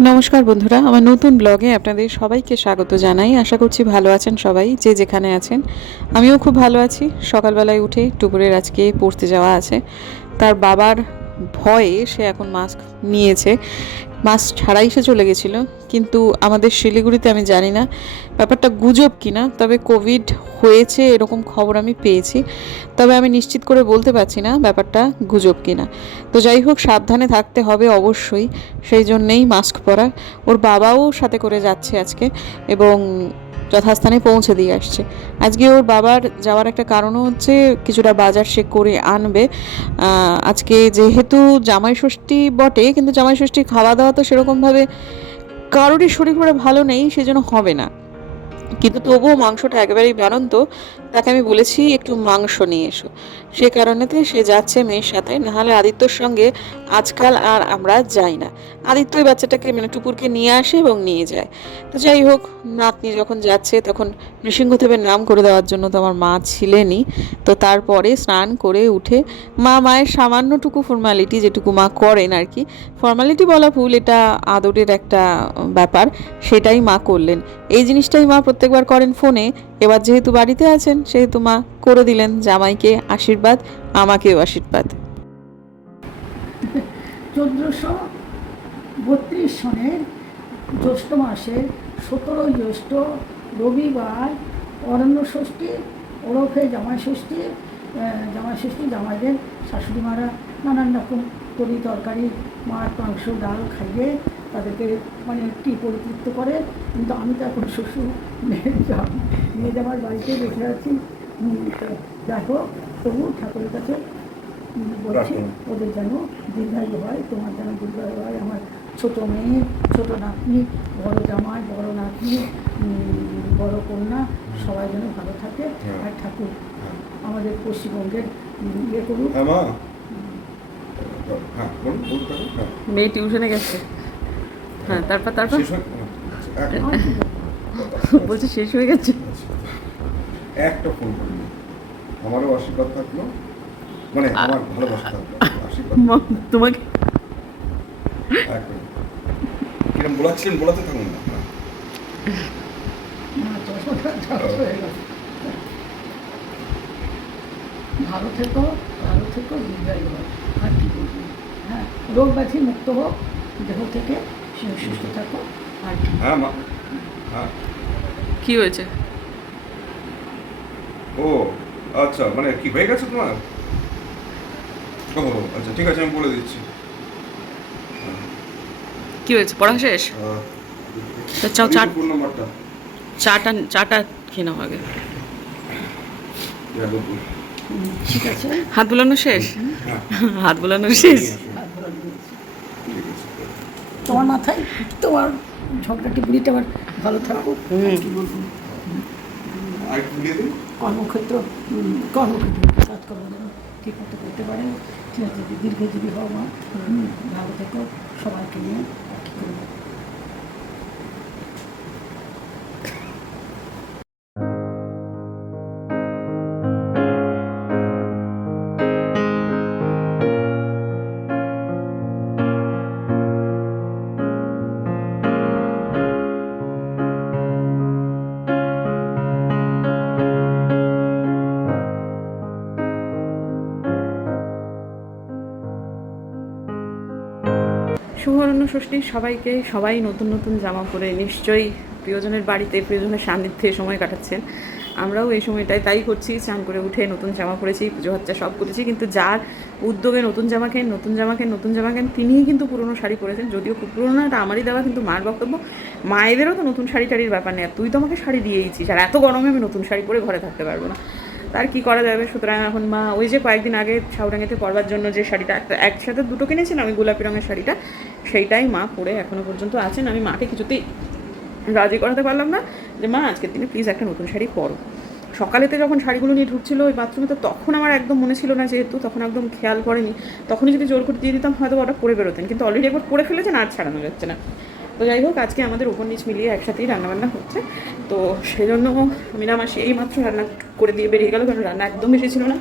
নমস্কার বন্ধুরা, আমার নতুন ব্লগে আপনাদের সবাইকে স্বাগত জানাই। আশা করছি ভালো আছেন সবাই, যে যেখানে আছেন। আমিও খুব ভালো আছি। সকালবেলায় উঠে টুকুরের আজকে পড়তে যাওয়া আছে। তার বাবার ভয়ে সে এখন মাস্ক নিয়েছে। মাস্ক ছাড়াই সে চলে গেছিল। কিন্তু আমাদের শিলিগুড়িতে আমি জানি না ব্যাপারটা গুজব কিনা, তবে কোভিড হয়েছে এরকম খবর আমি পেয়েছি। তবে আমি নিশ্চিত করে বলতে পারছি না ব্যাপারটা গুজব কিনা। তো যাই হোক, সাবধানে থাকতে হবে অবশ্যই। সেই জন্যেই মাস্ক পরা। ওর বাবাও সাথে করে যাচ্ছে আজকে এবং যথাস্থানে পৌঁছে দিয়ে আসছে। আজকে ওর বাবার যাওয়ার একটা কারণও হচ্ছে কিছুটা বাজার সে করে আনবে। আজকে যেহেতু জামাই ষষ্ঠী বটে, কিন্তু জামাই ষষ্ঠী খাওয়া দাওয়া তো সেরকমভাবে কারোরই শরীর ভালো নেই, সেজন্য হবে না। কিন্তু তবুও মাংসটা একেবারেই বারন্ত তাকে আমি বলেছি, একটু মাংস নিয়ে এসো। সে কারণেতে সে যাচ্ছে মেয়ের সাথে। নাহলে আদিত্যর সঙ্গে আজকাল আর আমরা যাই না। আদিত্য ওই বাচ্চাটাকে মানে টুপুরকে নিয়ে আসে এবং নিয়ে যায়। তো যাই হোক, নাতনি যখন যাচ্ছে, তখন নৃসিংহদেবের নাম করে দেওয়ার জন্য তো আমার মা ছিলেনই। তো তারপরে স্নান করে উঠে মা মায়ের সামান্যটুকু ফর্মালিটি যেটুকু মা করেন আর কি ফর্মালিটি বলা ভুল, এটা আদরের একটা ব্যাপার, সেটাই মা করলেন। এই জিনিসটাই মা প্রত্যেকবার করেন ফোনে। এবার যেহেতু বাড়িতে আছেন, সেহেতু মা করে দিলেন জামাইকে আশীর্বাদ, আমাকেও আশীর্বাদ। চোদ্দোশো বত্রিশ সনের জ্যৈষ্ঠ মাসের সতেরোই জ্যৈষ্ঠ রবিবার অরণ্য ষষ্ঠী ওরফে জামাই ষষ্ঠী জামাই ষষ্ঠী জামাইদের শাশুড়ি মারা নানান রকম তরি তরকারি মাছ মাংস ডাল খাইয়ে তাদেরকে মানে কি পরিতৃপ্ত করে। কিন্তু আমি তো এখন শ্বশুর মেয়ে যা- মেয়ে জামার বাড়িতে বসে আছি দেখো তবু ঠাকুরের কাছে বলছি ওদের যেন দীর্ঘায়ু হয় তোমার যেন দীর্ঘায়ু হয়। আমার ছোট মেয়ে ছোট নাতনি বড় জামাই বড় নাতনি বড় কন্যা সবাই যেন ভালো থাকে। হ্যাঁ। আর ঠাকুর আমাদের পশ্চিমবঙ্গের ইয়ে করুক হ্যাঁ মা হ্যাঁ বলুন বলতে থাকুন হ্যাঁ মেয়ে টিউশনে গেছে। হ্যাঁ তারপর তারপর? হয়? বলছে শেষ হয়ে গেছে? একটা ফোন করুন। আমারও আশীর্বাদ থাকল। মানে আমার ভালোবাসা থাকল। আশীর্বাদ। তোমাকে? কিরম বলাচ্ছিলেন? বলাতে থাকুন না। হ্যাঁ। হয়ে। ভালো থেকো ভালো থেকো হয় আর কি বলব হ্যাঁ রোগ ব্যাধি মুক্ত হোক দেহ থেকে সুস্থ থাকো আর কি হ্যাঁ মা হ্যাঁ কি হয়েছে? ও আচ্ছা মানে কি হয়ে গেছে তোমার? ও আচ্ছা ঠিক আছে আমি বলে দিচ্ছি। কি হয়েছে? পড়া শেষ? চাও চাট চাটা চাটা খেয়ে নাও আগে। ঠিক আছে? হাত বোলানো শেষ? হাত বোলানো শেষ? তোমার মাথায়? তোমার ঝগড়াটি বুড়িটা আবার ভালো থাকুক কি বলব? কর্মক্ষেত্র কর্মক্ষেত্রে কাজকর্ম যেন ঠিক মতো করতে পারে। ঠিক আছে দীর্ঘজীবী হওয়া মা। ভালো থেকো। সবাইকে নিয়ে কি করব? ষষ্ঠী সবাইকে, সবাই নতুন নতুন জামা পরে নিশ্চয়ই প্রিয়জনের বাড়িতে, প্রিয়জনের সান্নিধ্যে সময় কাটাচ্ছেন। আমরাও এই সময়টায় তাই করছি, স্নান করে উঠে নতুন জামা পরেছি, পুজো হচ্ছে সব করেছি, কিন্তু যার উদ্যোগে নতুন জামা কেন, নতুন জামা কেন, নতুন জামা কেন, তিনিই কিন্তু পুরনো শাড়ি পরেছেন। যদিও খুব পুরনো এটা আমারই দেওয়া, কিন্তু মার বক্তব্য, মায়েদেরও তো নতুন শাড়ি টাড়ির ব্যাপার নেই তুই তো আমাকে শাড়ি দিয়েইছিস, আর এত গরমে আমি নতুন শাড়ি পরে ঘরে থাকতে পারব না। তার কি করা যাবে? সুতরাং এখন মা ওই যে কয়েকদিন আগে ছাউডাঙ্গিতে পরবার জন্য যে শাড়িটা, একটা একসাথে দুটো কিনেছিলাম আমি গোলাপি রঙের শাড়িটা, সেইটাই মা পরে এখনও পর্যন্ত আছেন। আমি মাকে কিছুতেই রাজি করাতে পারলাম না যে, মা, আজকের দিনে প্লিজ একটা নতুন শাড়ি পরো। সকালেতে যখন শাড়িগুলো নিয়ে ঢুকছিল ওই বাথরুমে তো তখন আমার একদম মনে ছিল না যেহেতু, তখন একদম খেয়াল করেনি। তখনই যদি জোর করে দিয়ে দিতাম, হয়তো ওটা পরে বেরোতেন। কিন্তু অলরেডি একবার পরে ফেলেছেন, আর ছাড়ানো যাচ্ছে না। তো যাই হোক, আজকে আমাদের উপর নিচ মিলিয়ে একসাথেই রান্নাবান্না হচ্ছে। তো সেই জন্য মিনামাসি এই মাত্র রান্না করে দিয়ে বেরিয়ে গেল, কারণ রান্না একদম বেশি ছিল না।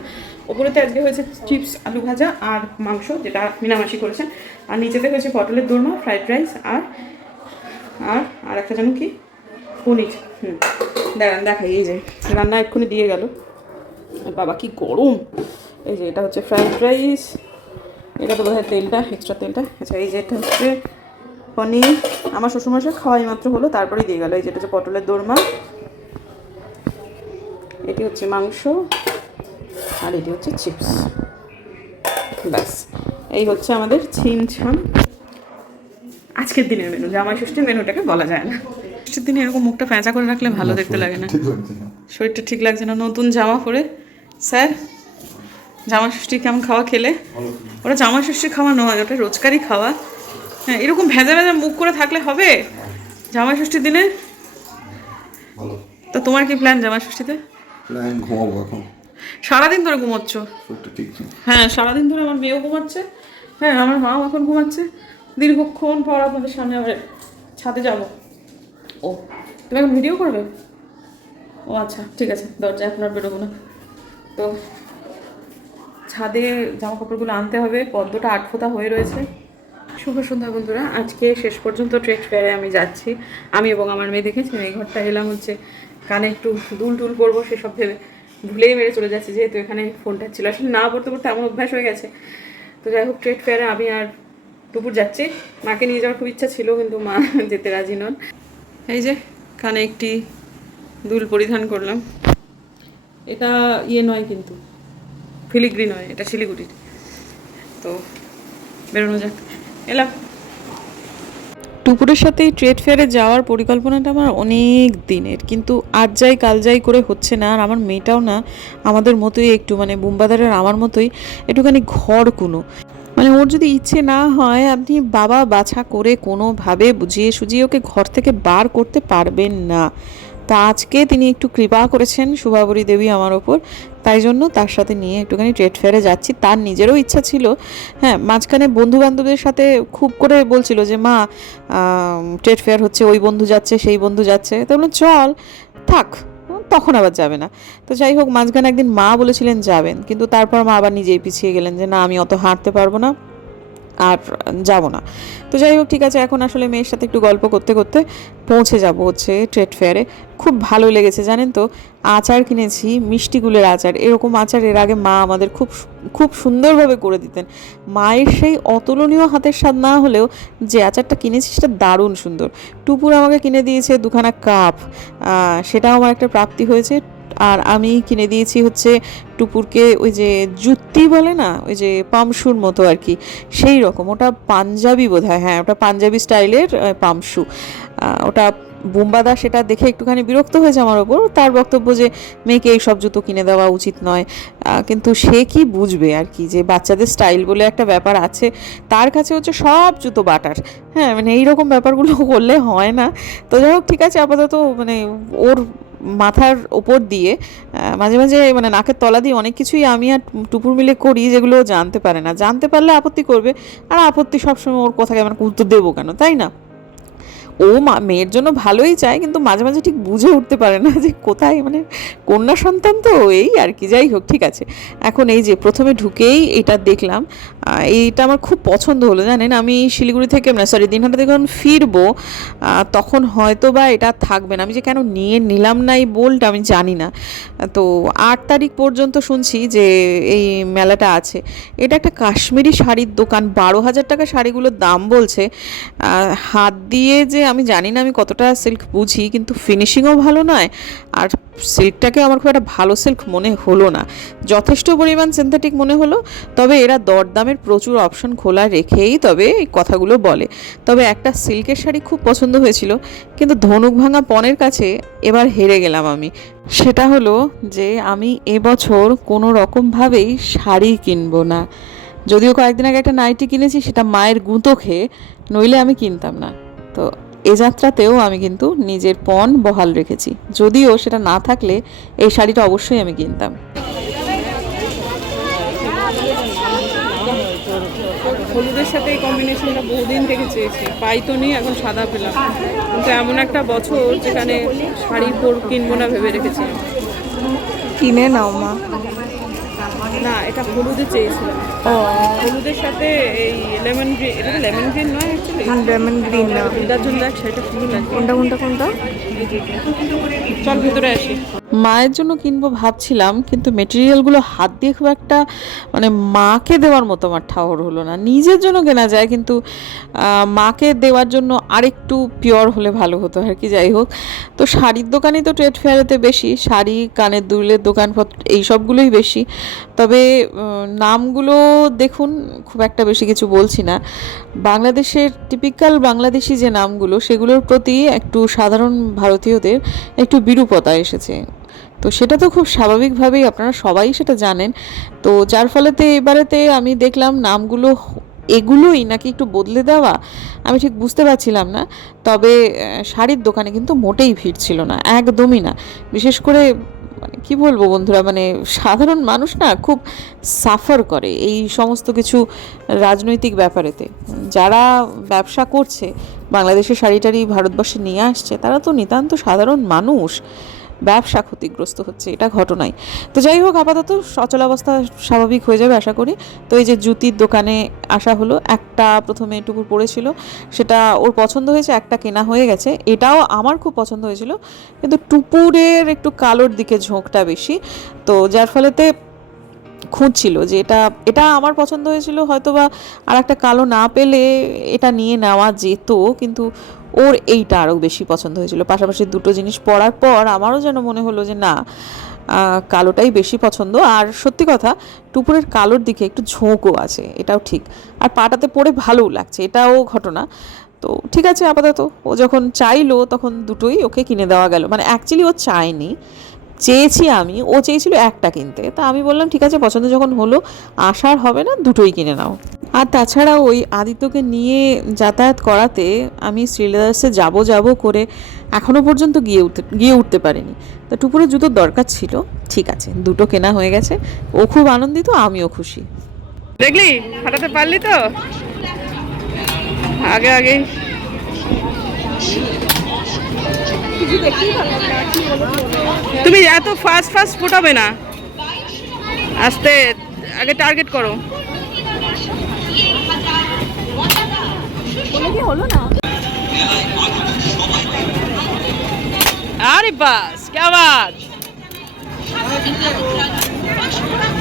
ওপরেতে আজকে হয়েছে চিপস, আলু ভাজা আর মাংস, যেটা মিনামাসি করেছেন। আর নিচেতে হয়েছে পটলের দোরমা, ফ্রাইড রাইস আর আর আর একটা যেন কি? পনির। হুম, দাঁড়ান, দেখাই, এই যে রান্না এক্ষুনি দিয়ে গেল। বাবা, কি গরম! এই যে এটা হচ্ছে ফ্রাইড রাইস, এটা তো বোধ হয় তেলটা, এক্সট্রা তেলটা। আচ্ছা এই যে এটা হচ্ছে পনির আমার শ্বশুরমশাই খাওয়াই মাত্র হলো তারপরেই দিয়ে গেল। এই যেটা হচ্ছে পটলের দোরমা এটি হচ্ছে মাংস আর এটি হচ্ছে চিপস। ব্যাস এই হচ্ছে আমাদের ছিমছাম আজকের দিনের মেনু জামাই ষষ্ঠীর মেনুটাকে বলা যায় না। ষষ্ঠীর দিনে এরকম মুখটা প্যাঁচা করে রাখলে ভালো দেখতে লাগে না। না শরীরটা ঠিক লাগছে না নতুন জামা পরে। স্যার জামা ষষ্ঠী কেমন খাওয়া খেলে? ওরা জামা ষষ্ঠী খাওয়া নয় ওটা রোজকারই খাওয়া। হ্যাঁ এরকম ভেজা ভেজা মুখ করে থাকলে হবে? জামা ষষ্ঠীর দিনে? ভালো। তো তোমার কি প্ল্যান জামা ষষ্ঠীতে প্ল্যান ঘুমাবো এখন। সারাদিন ধরে ঘুমোচ্ছ? হ্যাঁ সারাদিন ধরে আমার মেয়েও ঘুমাচ্ছে। হ্যাঁ আমার মাও এখন ঘুমাচ্ছে। দীর্ঘক্ষণ পর আপনাদের সামনে আবার ছাদে যাব। ও তুমি এখন ভিডিও করবে? ও আচ্ছা ঠিক আছে দরজা এখন আর বেরোবো না। তো ছাদে জামা কাপড়গুলো আনতে হবে পদ্মটা আটফোতা হয়ে রয়েছে। শুভ সন্ধ্যা বন্ধুরা। আজকে শেষ পর্যন্ত ট্রেড ফেয়ারে আমি যাচ্ছি। আমি এবং আমার মেয়ে দেখেছি এই ঘরটা এলাম হচ্ছে কানে একটু দুল টুল করব, সেসব ভেবে ভুলেই মেরে চলে যাচ্ছে, যেহেতু এখানে ফোনটা ছিল। আসলে না পড়তে পড়তে এমন অভ্যাস হয়ে গেছে। তো যাই হোক, ট্রেড ফেয়ারে আমি আর দুপুর যাচ্ছি। মাকে নিয়ে যাওয়ার খুব ইচ্ছা ছিল, কিন্তু মা যেতে রাজি নন। এই যে, কানে একটি দুল পরিধান করলাম। এটা ইয়ে নয় কিন্তু, ফিলিগ্রি নয়, এটা শিলিগুড়ির। তো বেরোনো যাক। এলাম। টুপুরের সাথে ট্রেড ফেয়ারে যাওয়ার পরিকল্পনাটা আমার অনেক দিনের, কিন্তু আজ যাই কাল যাই করে হচ্ছে না, আর আমার মেয়েটাও না আমাদের মতোই একটু মানে বুম্বাদারের আমার মতোই একটুখানি ঘর কোনো। মানে ওর যদি ইচ্ছে না হয়, আপনি বাবা বাছা করে কোনোভাবে বুঝিয়ে সুজিয়ে ওকে ঘর থেকে বার করতে পারবেন না। তা আজকে তিনি একটু কৃপা করেছেন শুভাবরী দেবী আমার ওপর। তাই জন্য তার সাথে নিয়ে একটুখানি ট্রেড ফেয়ারে যাচ্ছি। তার নিজেরও ইচ্ছা ছিল। হ্যাঁ মাঝখানে বন্ধু বান্ধবদের সাথে খুব করে বলছিল যে, মা ট্রেড ফেয়ার হচ্ছে, ওই বন্ধু যাচ্ছে, সেই বন্ধু যাচ্ছে। তো বললাম চল, থাক, তখন আবার যাবে না। তো যাই হোক, মাঝখানে একদিন মা বলেছিলেন যাবেন। কিন্তু তারপর মা আবার নিজেই পিছিয়ে গেলেন যে, না, আমি অত হাঁটতে পারব না। আর যাব না। তো যাই হোক, ঠিক আছে, এখন আসলে মেয়ের সাথে একটু গল্প করতে করতে পৌঁছে যাব হচ্ছে ট্রেড ফেয়ারে খুব ভালো লেগেছে, জানেন তো, আচার কিনেছি, মিষ্টি মিষ্টিগুলের আচার, এরকম আচার এর আগে মা আমাদের খুব খুব সুন্দরভাবে করে দিতেন। মায়ের সেই অতুলনীয় হাতের স্বাদ না হলেও যে আচারটা কিনেছি সেটা দারুণ সুন্দর। টুপুর আমাকে কিনে দিয়েছে দুখানা কাপ সেটাও আমার একটা প্রাপ্তি হয়েছে। আর আমি কিনে দিয়েছি হচ্ছে টুপুরকে ওই যে জুত্তি বলে না, ওই যে পামশুর মতো আর কি, সেই রকম। ওটা পাঞ্জাবি বোধ হয় হ্যাঁ ওটা পাঞ্জাবি স্টাইলের পামশু। ওটা বুম্বাদা সেটা দেখে একটুখানি বিরক্ত হয়েছে আমার ওপর, তার বক্তব্য যে মেয়েকে এই সব জুতো কিনে দেওয়া উচিত নয়। কিন্তু সে কি বুঝবে আর কি যে বাচ্চাদের স্টাইল বলে একটা ব্যাপার আছে, তার কাছে হচ্ছে সব জুতো বাটার। হ্যাঁ মানে এইরকম ব্যাপারগুলো করলে হয় না। তো যাই হোক, ঠিক আছে, আপাতত মানে ওর মাথার ওপর দিয়ে মাঝে মাঝে মানে নাকের তলা দিয়ে অনেক কিছুই আমি আর টুপুর মিলে করি যেগুলো জানতে পারে না। জানতে পারলে আপত্তি করবে, আর আপত্তি সবসময় ওর কথাকে মানে উত্তর দেবো কেন, তাই না? ও মা, মেয়ের জন্য ভালোই চায়, কিন্তু মাঝে মাঝে ঠিক বুঝে উঠতে পারে না যে কোথায় মানে কন্যা সন্তান তো এই আর কি, যাই হোক, ঠিক আছে। এখন এই যে প্রথমে ঢুকেই এটা দেখলাম এইটা আমার খুব পছন্দ হলো, জানেন? আমি শিলিগুড়ি থেকে মানে সরি দিনহাটা থেকে যখন ফিরবো তখন হয়তো বা এটা থাকবে না। আমি যে কেন নিয়ে নিলাম না এই বোলটা, আমি জানি না। তো আট তারিখ পর্যন্ত শুনছি যে এই মেলাটা আছে। এটা একটা কাশ্মীরি শাড়ির দোকান, বারো হাজার টাকা শাড়িগুলোর দাম বলছে। হাত দিয়ে যে আমি জানি না আমি কতটা সিল্ক বুঝি, কিন্তু ফিনিশিংও ভালো নয়। আর সিল্কটাকে আমার খুব একটা ভালো সিল্ক মনে হলো না। যথেষ্ট পরিমাণ সিনথেটিক মনে হলো, তবে এরা দরদামের প্রচুর অপশন খোলা রেখেই তবে এই কথাগুলো বলে। তবে একটা সিল্কের শাড়ি খুব পছন্দ হয়েছিল, কিন্তু ধনুক ভাঙা পনেরো কাছে এবার হেরে গেলাম আমি। সেটা হলো যে আমি এবছর কোনো রকমভাবেই শাড়ি কিনবো না। যদিও কয়েকদিন আগে একটা নাইটি কিনেছি, সেটা মায়ের গুঁতো খেয়ে, নইলে আমি কিনতাম না। তো এ যাত্রাতেও আমি কিন্তু নিজের পণ বহাল রেখেছি। যদিও সেটা না থাকলে এই শাড়িটা অবশ্যই আমি কিনতাম। হলুদের সাথে এই কম্বিনেশনটা বহুদিন থেকে চেয়েছি। পাই তো নি এখন সাদা পেলাম। কিন্তু এমন একটা বছর যেখানে শাড়ি পর কিনবো না ভেবে রেখেছিলাম কিনে নাও মা। না এটা হলুদে চেয়েছিলাম। ও। হলুদের সাথে এই লেমন গ্রিন এটা লেমন গ্রিন নয় অ্যাকচুয়ালি লেমন গ্রিন না। এটার জন্য সেটা সুন্দর লাগছে কোনটা কোনটা কোনটা? চল ভিতরে আসি। মায়ের জন্য কিনবো ভাবছিলাম, কিন্তু মেটেরিয়ালগুলো হাত দিয়ে খুব একটা মানে মাকে দেওয়ার মতো আমার ঠাওর হলো না। নিজের জন্য কেনা যায়, কিন্তু মাকে দেওয়ার জন্য আরেকটু পিওর হলে ভালো হতো আর কি, যাই হোক। তো শাড়ির দোকানই তো ট্রেড ফেয়ারেতে বেশি, শাড়ি, কানের দুলের দোকানপত্র এই সবগুলোই বেশি। তবে নামগুলো দেখুন, খুব একটা বেশি কিছু বলছি না। বাংলাদেশের টিপিক্যাল বাংলাদেশি যে নামগুলো, সেগুলোর প্রতি একটু সাধারণ ভারতীয়দের একটু বিরূপতা এসেছে। তো সেটা তো খুব স্বাভাবিকভাবেই আপনারা সবাই সেটা জানেন। তো যার ফলেতে এবারেতে আমি দেখলাম নামগুলো এগুলোই নাকি একটু বদলে দেওয়া, আমি ঠিক বুঝতে পারছিলাম না। তবে শাড়ির দোকানে কিন্তু মোটেই ভিড় ছিল না, একদমই না। বিশেষ করে মানে কী বলব বন্ধুরা মানে সাধারণ মানুষ না খুব সাফার করে এই সমস্ত কিছু রাজনৈতিক ব্যাপারেতে। যারা ব্যবসা করছে বাংলাদেশের শাড়ি টাড়ি ভারতবর্ষে নিয়ে আসছে, তারা তো নিতান্ত সাধারণ মানুষ। ব্যবসা ক্ষতিগ্রস্ত হচ্ছে, এটা ঘটনাই। তো যাই হোক, আপাতত সচলাবস্থা স্বাভাবিক হয়ে যাবে আশা করি। তো এই যে জুতির দোকানে আসা হলো, একটা প্রথমে টুকুর পড়েছিল, সেটা ওর পছন্দ হয়েছে, একটা কেনা হয়ে গেছে। এটাও আমার খুব পছন্দ হয়েছিল, কিন্তু টুপুরের একটু কালোর দিকে ঝোঁকটা বেশি। তো যার ফলেতে খুঁজছিল যে এটা এটা আমার পছন্দ হয়েছিল হয়তো বা আর একটা কালো না পেলে এটা নিয়ে নেওয়া যেত, কিন্তু ওর এইটা আরও বেশি পছন্দ হয়েছিল। পাশাপাশি দুটো জিনিস পরার পর আমারও যেন মনে হলো যে না কালোটাই বেশি পছন্দ। আর সত্যি কথা, টুপুরের কালোর দিকে একটু ঝোঁকও আছে, এটাও ঠিক। আর পাটাতে পরে ভালোও লাগছে, এটাও ঘটনা। তো ঠিক আছে, আপাতত। ও যখন চাইলো, তখন দুটোই ওকে কিনে দেওয়া গেল। মানে অ্যাকচুয়ালি ও চায়নি। চেয়েছি আমি, ও চেয়েছিল একটা কিনতে। তা আমি বললাম, ঠিক আছে, পছন্দ যখন হলো, আসার হবে না, দুটোই কিনে নাও। আর তাছাড়া ওই আদিত্যকে নিয়ে যাতায়াত করাতে আমি শ্রীলেদার্সে যাব যাব করে এখনও পর্যন্ত গিয়ে উঠতে গিয়ে উঠতে পারিনি। তা টুপুরের জুতোর দরকার ছিল। ঠিক আছে, দুটো কেনা হয়ে গেছে। ও খুব আনন্দিত, আমিও খুশি। দেখলি? ফাটাতে পারলি তো? আগে আগে তুমি এত ফাস্ট ফাস্ট ফোটাবে না। আস্তে, আগে টার্গেট করো। আরে বাস, কে আবার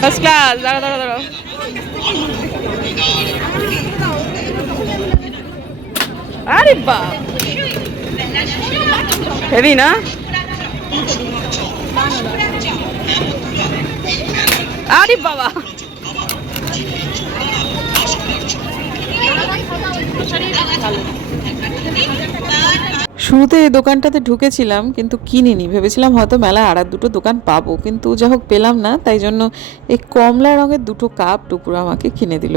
ফার্স্ট ক্লাস দাঁড়া দাঁড়া আরে বাস হেভি, না? আরে বাবা। শুরুতে এই দোকানটাতে ঢুকেছিলাম, কিন্তু কিনিনি। ভেবেছিলাম হয়তো মেলায় আর দুটো দোকান পাবো, কিন্তু যা হোক পেলাম না, তাই জন্য এই কমলা রঙের দুটো কাপ টুকুর আমাকে কিনে দিল।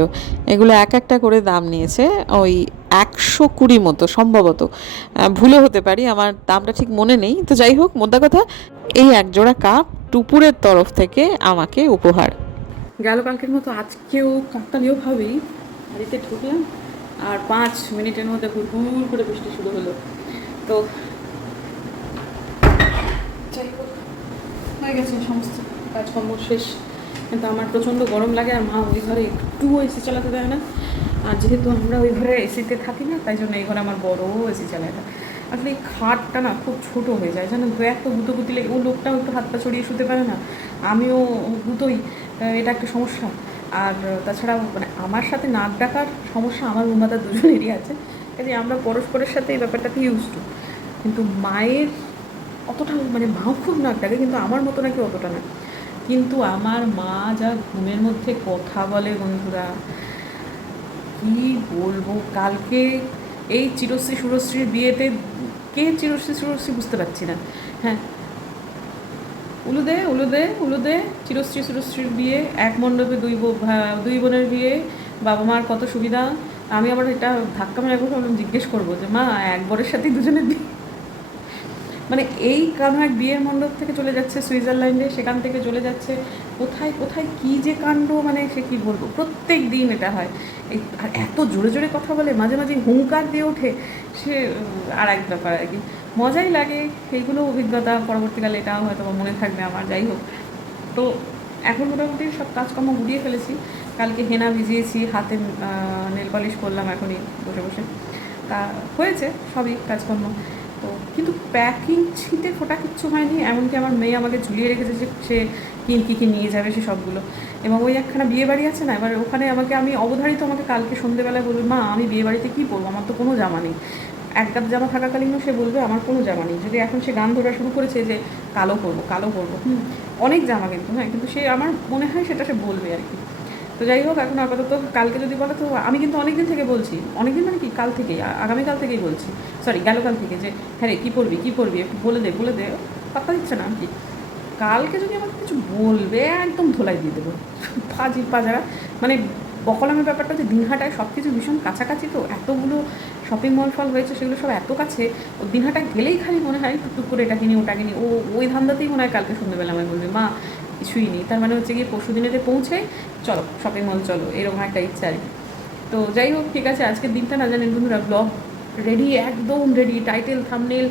এগুলো এক একটা করে দাম নিয়েছে। ওই একশো কুড়ি মতো সম্ভবত। ভুলে হতে পারি, আমার দামটা ঠিক মনে নেই। তো যাই হোক, মোদ্দা কথা, এই এক জোড়া কাপ টুপুরের তরফ থেকে আমাকে উপহার। গেল কালকের মতো আজকেও কাকতালীয়ভাবেই বাড়িতে ঢুকলাম আর পাঁচ মিনিটের মধ্যে হুড় হুড় করে বৃষ্টি শুরু হলো। তো যাই হোক, হয়ে গেছে সমস্ত কাজকর্ম শেষ। কিন্তু আমার প্রচণ্ড গরম লাগে আর মা ওই ঘরে একটুও এসি চালাতে দেয় না। আর যেহেতু আমরা ওই ঘরে এসিতে থাকি না, তাই জন্য এই ঘরে আমার বড় এসি চালায় আসলে এই খাটটা না খুব ছোট হয়ে যায়, জানেন দু একটা গুঁতো গুতি লেগে ও লোকটাও একটু হাত পা ছড়িয়ে শুতে পারে না। আমিও গুঁতোই এটা একটা সমস্যা। আর তাছাড়া মানে আমার সাথে নাক ডাকার সমস্যা, আমার উন্মাতা দুজনেরই আছে। কাজে আমরা পরস্পরের সাথে এই ব্যাপারটাকে ইউজ টু কিন্তু মায়ের অতটা মানে মাও খুব নাক ডাকে, কিন্তু আমার মতো নাকি অতটা না। কিন্তু আমার মা যা ঘুমের মধ্যে কথা বলে বন্ধুরা কি বলব, কালকে এই চিরশ্রী সুরশ্রীর বিয়েতে কে চিরশ্রী সুরশ্রী বুঝতে পারছি না। হ্যাঁ। উলুদে উলুদে উলুদে, চিরশ্রী সুরশ্রীর বিয়ে, এক মণ্ডপে দুই দুই বোনের বিয়ে, বাবা মার কত সুবিধা। আমি আবার এটা ধাক্কা একবার ভাবলাম, জিজ্ঞেস করব যে, মা এক বরের সাথেই দুজনের বিয়ে? মানে এই কারণ এক বিয়ের মণ্ডপ থেকে চলে যাচ্ছে সুইজারল্যান্ডে, সেখান থেকে চলে যাচ্ছে। কোথায় কোথায় কি যে কাণ্ড মানে সে কি বলব? প্রত্যেক দিন এটা হয়। আর এত জোরে জোরে কথা বলে, মাঝে মাঝে হুঙ্কার দিয়ে ওঠে, সে আর এক ব্যাপার আর কি। মজাই লাগে, সেইগুলো অভিজ্ঞতা পরবর্তীকালে এটাও হয়তো বা মনে থাকবে আমার, যাই হোক। তো এখন মোটামুটি সব কাজকর্ম গুটিয়ে ফেলেছি। কালকে হেনা ভিজিয়েছি, হাতে নেল পালিশ করলাম এখনই বসে বসে। তা হয়েছে, সবই কাজকর্ম। তো কিন্তু প্যাকিং ছিটে ফোটা কিচ্ছু হয়নি, এমনকি আমার মেয়ে আমাকে ঝুলিয়ে রেখেছে যে সে কী কী কী নিয়ে যাবে সে সবগুলো। এবং ওই একখানা বিয়ে বাড়ি আছে না, এবার ওখানে আমাকে, আমি অবধারিত আমাকে কালকে সন্ধেবেলায় বলবে, মা, আমি বিয়ে বাড়িতে কী পরবো আমার তো কোনো জামা নেই। এক কাপ জামা থাকাকালীনও সে বলবে, আমার কোনো জামা নেই। যদি এখন সে গান ধরা শুরু করেছে যে, কালো করব কালো করব। হুম, অনেক জামা কিন্তু হ্যাঁ কিন্তু সে আমার মনে হয় সেটা সে বলবে আর কি। তো যাই হোক, এখন আপাতত কালকে যদি বলে তো, আমি কিন্তু অনেক দিন থেকে বলছি অনেক দিন মানে কি, কাল থেকেই আগামীকাল থেকেই বলছি সরি গেল কাল থেকে যে হ্যাঁ রে, কী পড়বি কী পড়বি, একটু বলে দে বলে দে, পাত্তা দিচ্ছে না কি। কালকে যদি আমাকে কিছু বলবে, একদম ধোলাই দিয়ে দেবো। ফাজি পাজারা মানে বকলামের ব্যাপারটা যে দিনহাটায় সব কিছু ভীষণ কাছাকাছি তো, এতগুলো শপিং মল ফল হয়েছে, সেগুলো সব এত কাছে, ও দিনহাটা গেলেই খালি মনে হয় টুকটুক করে এটা কিনি, ওটা কিনি, ও, ওই ধান্দাতেই মনে হয় কালকে সন্ধ্যেবেলা আমায় বলবে, মা কিছুই নেই। তার মানে হচ্ছে গিয়ে পরশু দিনেতে পৌঁছে চলো শপিং মল চলো, এরকম একটা ইচ্ছা আর কি। তো যাই হোক, ঠিক আছে, আজকের দিনটা না জানেন বন্ধুরা ব্লগ রেডি একদম রেডি টাইটেল থামনেল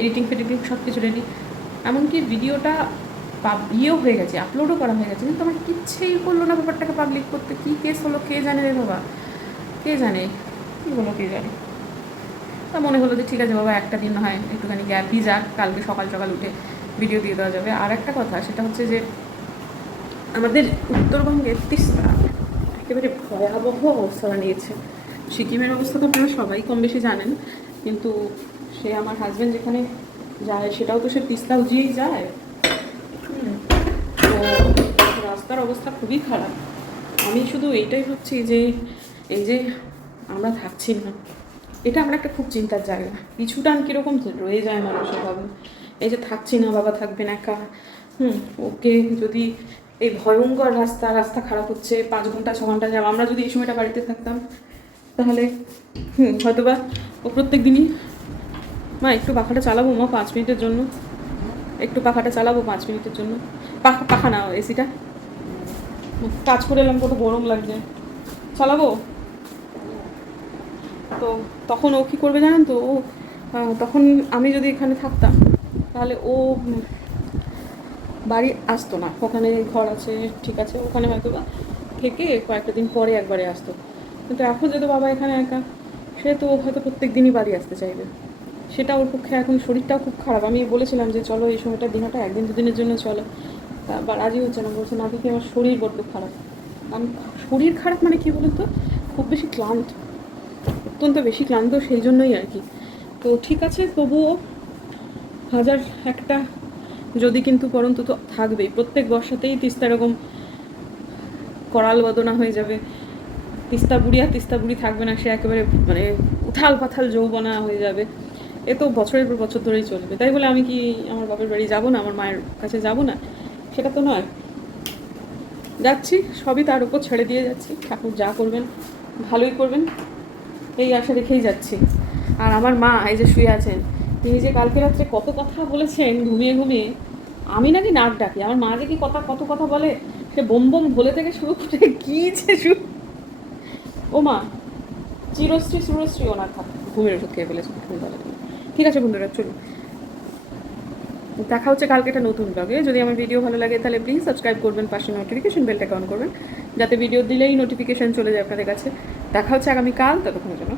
এডিটিং ফেডিটিং সব কিছু রেডি এমনকি ভিডিওটা পাব ইয়েও হয়ে গেছে আপলোডও করা হয়ে গেছে, কিন্তু আমার কিচ্ছেই করল না ব্যাপারটাকে পাবলিক করতে। কী কেস হলো কে জানে রে বাবা? কে জানে? কী হলো কে জানে? তা মনে হলো যে ঠিক আছে বাবা, একটা দিন হয় একটুখানি গ্যাপই যাক, কালকে সকাল সকাল উঠে ভিডিও দিয়ে দেওয়া যাবে। আর একটা কথা, সেটা হচ্ছে যে আমাদের উত্তরবঙ্গের তিস্তা একেবারে ভয়াবহ অবস্থা বানিয়েছে সিকিমের অবস্থা তো আপনারা সবাই কম বেশি জানেন, কিন্তু সে আমার হাজব্যান্ড যেখানে যায়, সেটাও তো সে তিস্তা উজিয়েই যায়। তো রাস্তার অবস্থা খুবই খারাপ। আমি শুধু এইটাই ভাবছি যে এই যে আমরা থাকছি না, এটা আমার একটা খুব চিন্তার জায়গা। পিছুটান কীরকম রয়ে যায় মানুষের ভাবে। এই যে থাকছি না, বাবা থাকবেন একা। হুম, ওকে যদি এই ভয়ঙ্কর রাস্তা রাস্তা খারাপ হচ্ছে, পাঁচ ঘণ্টা, ছ ঘণ্টা যাব আমরা যদি এই সময়টা বাড়িতে থাকতাম, তাহলে, হুম, হয়তোবা ও প্রত্যেক দিনই, মা, একটু পাখাটা চালাবো মা পাঁচ মিনিটের জন্য? একটু পাখাটা চালাবো পাঁচ মিনিটের জন্য? পাখা পাখা না এসিটা। কাজ করে এলাম, কত গরম লাগছে। চালাবো? তো তখন ও কী করবে জানেন তো? ও তখন আমি যদি এখানে থাকতাম তাহলে ও বাড়ি আসতো না। ওখানে ঘর আছে, ঠিক আছে, ওখানে হয়তো বা থেকে কয়েকটা দিন পরে একবারে আসতো। কিন্তু এখন যেহেতু বাবা এখানে একা, সে তো হয়তো প্রত্যেক দিনই বাড়ি আসতে চাইবে। সেটা ওর পক্ষে এখন শরীরটাও খুব খারাপ। আমি বলেছিলাম যে, চলো এই সময়টা দিনটা একদিন দুদিনের জন্য চলো। বা রাজি হচ্ছে না। বলছে, না কি আমার শরীর বড্ড খারাপ। আমি শরীর খারাপ মানে কী বলুন তো? খুব বেশি ক্লান্ত। অত্যন্ত বেশি ক্লান্ত সেই জন্যই আর কি। তো ঠিক আছে, তবুও হাজার একটা যদি কিন্তু পরন্তু তো থাকবেই। প্রত্যেক বর্ষাতেই তিস্তা এরকম করাল বদনা হয়ে যাবে। তিস্তা বুড়ি আর তিস্তা বুড়ি থাকবে না, সে একেবারে মানে উথাল পাথাল যৌবনা হয়ে যাবে। এ তো বছরের পর বছর ধরেই চলবে। তাই বলে আমি কি আমার বাপের বাড়ি যাব না, আমার মায়ের কাছে যাব না? সেটা তো নয়। যাচ্ছি, সবই তার উপর ছেড়ে দিয়ে যাচ্ছি। ঠাকুর যা করবেন, ভালোই করবেন। এই আশা রেখেই যাচ্ছি। আর আমার মা এই যে শুয়ে আছেন তিনি যে কালকে রাত্রে কত কথা বলেছেন ঘুমিয়ে ঘুমিয়ে, আমি নাকি নাক ডাকি। আমার মা যে কি কথা কত কথা বলে, সে বোম বোম ভোলে থেকে শুরু করে কি যে ও মা, চিরশ্রী, সুরশ্রী ওনার থাক। ঘুমের ওষুধ খেয়ে ফেলেছে ঠিক আছে বন্ধুরা, চলুন। দেখা হচ্ছে কালকে একটা নতুন ব্লগে যদি আমার ভিডিও ভালো লাগে তাহলে প্লিজ সাবস্ক্রাইব করবেন, পাশে নোটিফিকেশন বেলটাকে অন করবেন। যাতে ভিডিও দিলেই নোটিফিকেশন চলে যায় আপনাদের কাছে। দেখা হচ্ছে আগামীকাল, ততক্ষণের জন্য